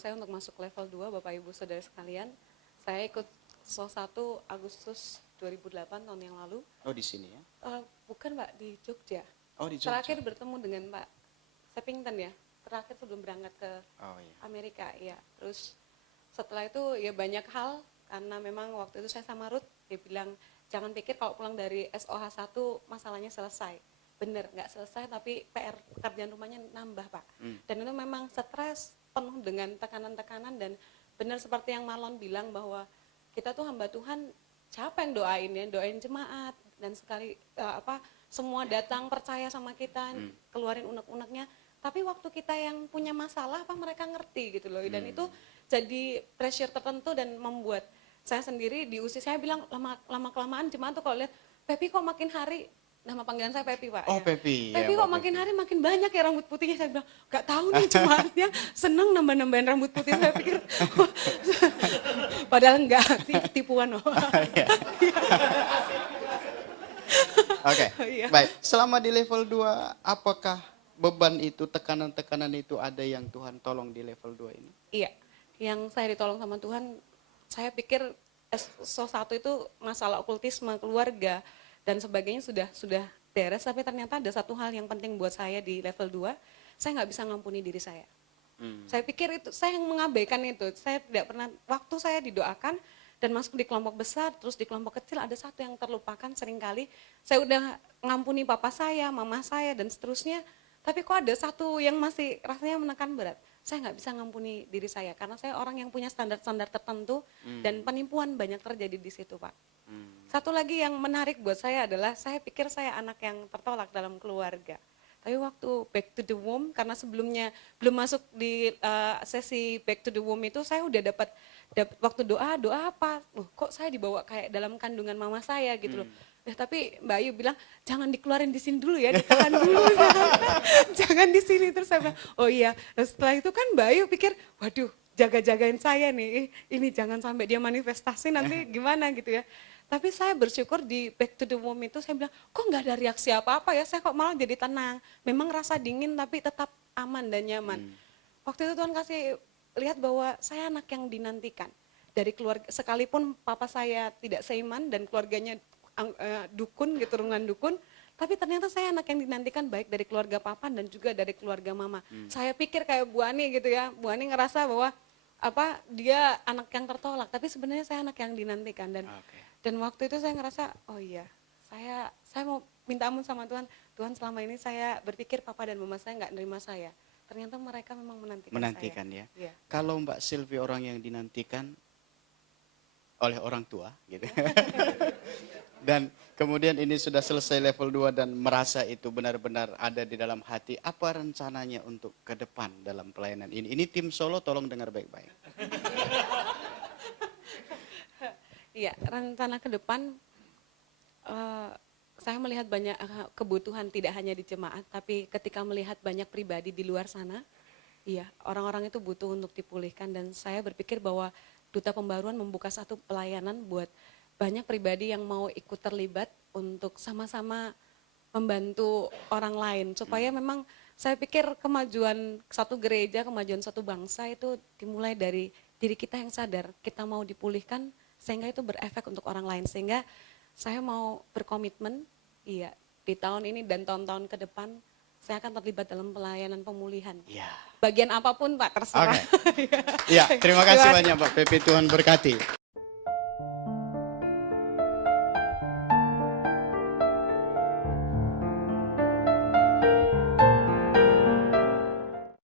saya untuk masuk level 2, Bapak Ibu Saudara sekalian. Saya ikut SO 1 Agustus 2008 tahun yang lalu. Oh, di sini ya? Bukan Pak, di Jogja. Oh, di Jogja. Terakhir bertemu dengan Pak Sepington ya. Terakhir sebelum berangkat ke Amerika ya. Terus setelah itu ya banyak hal, karena memang waktu itu saya sama Ruth, dia bilang jangan pikir kalau pulang dari SOH 1 masalahnya selesai. Bener, nggak selesai, tapi PR pekerjaan rumahnya nambah Pak. Dan itu memang stres, penuh dengan tekanan-tekanan, dan benar seperti yang Marlon bilang bahwa kita tuh hamba Tuhan, siapa yang doain ya, doain jemaat, dan sekali semua datang percaya sama kita, keluarin unek-uneknya. Tapi waktu kita yang punya masalah, mereka ngerti gitu loh. Dan itu jadi pressure tertentu dan membuat saya sendiri di usia, saya bilang lama-kelamaan jemaat tuh kalau lihat, Pepi kok makin hari, nama panggilan saya Pepi Pak. Oh ya. Pepi ya, kok makin hari makin banyak ya rambut putihnya. Saya bilang, gak tahu nih jemaatnya seneng nambah-nambahin rambut putih. Saya pikir, padahal enggak, tipuan loh. Oke, baik. Selama di level 2, apakah beban itu, tekanan-tekanan itu ada yang Tuhan tolong di level 2 ini? Iya, yang saya ditolong sama Tuhan, saya pikir SO 1 itu masalah okultisme, keluarga, dan sebagainya sudah beres, tapi ternyata ada satu hal yang penting buat saya di level 2, saya nggak bisa ngampuni diri saya. Saya pikir itu, saya yang mengabaikan itu, saya tidak pernah, waktu saya didoakan, dan masuk di kelompok besar, terus di kelompok kecil ada satu yang terlupakan seringkali, saya udah ngampuni papa saya, mama saya, dan seterusnya, tapi kok ada satu yang masih rasanya menekan berat. Saya nggak bisa ngampuni diri saya, karena saya orang yang punya standar-standar tertentu, dan penipuan banyak terjadi di situ Pak. Satu lagi yang menarik buat saya adalah, saya pikir saya anak yang tertolak dalam keluarga. Tapi waktu back to the womb, karena sebelumnya belum masuk di sesi back to the womb itu, saya udah dapat waktu doa apa, kok saya dibawa kayak dalam kandungan mama saya gitu loh. Tapi Mbak Ayu bilang, jangan dikeluarin di sini dulu ya, ditahan dulu. Jangan di sini. Terus saya bilang, oh iya. Nah, setelah itu kan Mbak Ayu pikir, waduh jaga-jagain saya nih, ini jangan sampai dia manifestasi nanti gimana gitu ya. Tapi saya bersyukur di back to the womb itu, saya bilang, kok nggak ada reaksi apa-apa ya, saya kok malah jadi tenang. Memang rasa dingin tapi tetap aman dan nyaman. Waktu itu Tuhan kasih lihat bahwa saya anak yang dinantikan. Dari keluarga, sekalipun papa saya tidak seiman dan keluarganya dukun, keturunan dukun, tapi ternyata saya anak yang dinantikan baik dari keluarga papa dan juga dari keluarga mama. Saya pikir kayak Bu Ani gitu ya, Bu Ani ngerasa bahwa dia anak yang tertolak, tapi sebenarnya saya anak yang dinantikan. Dan waktu itu saya ngerasa, oh iya, saya mau minta ampun sama Tuhan. Tuhan, selama ini saya berpikir papa dan mama saya nggak nerima saya. Ternyata mereka memang menantikan saya. Ya. Kalau Mbak Sylvie orang yang dinantikan oleh orang tua gitu. Dan kemudian ini sudah selesai level 2 dan merasa itu benar-benar ada di dalam hati. Apa rencananya untuk ke depan dalam pelayanan ini? Ini tim Solo tolong dengar baik-baik. Iya, rencana ke depan saya melihat banyak kebutuhan tidak hanya di jemaat, tapi ketika melihat banyak pribadi di luar sana, iya, orang-orang itu butuh untuk dipulihkan, dan saya berpikir bahwa Duta Pembaruan membuka satu pelayanan buat banyak pribadi yang mau ikut terlibat untuk sama-sama membantu orang lain, supaya memang saya pikir kemajuan satu gereja, kemajuan satu bangsa itu dimulai dari diri kita yang sadar, kita mau dipulihkan sehingga itu berefek untuk orang lain. Sehingga saya mau berkomitmen, iya, di tahun ini dan tahun-tahun ke depan saya akan terlibat dalam pelayanan pemulihan. Ya. Bagian apapun Pak, terserah. Iya, terima kasih banyak Pak Pepi, Tuhan berkati.